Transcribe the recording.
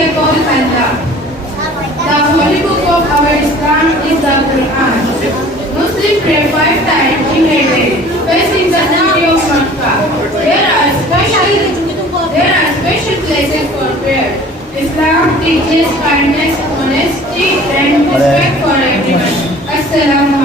they call Allah. The holy book of our Islam is the Quran. Muslims pray 5 times in a day, facing the city of Makkah. There are special places for prayer. Islam teaches kindness, honesty, and respect for everyone. Assalamu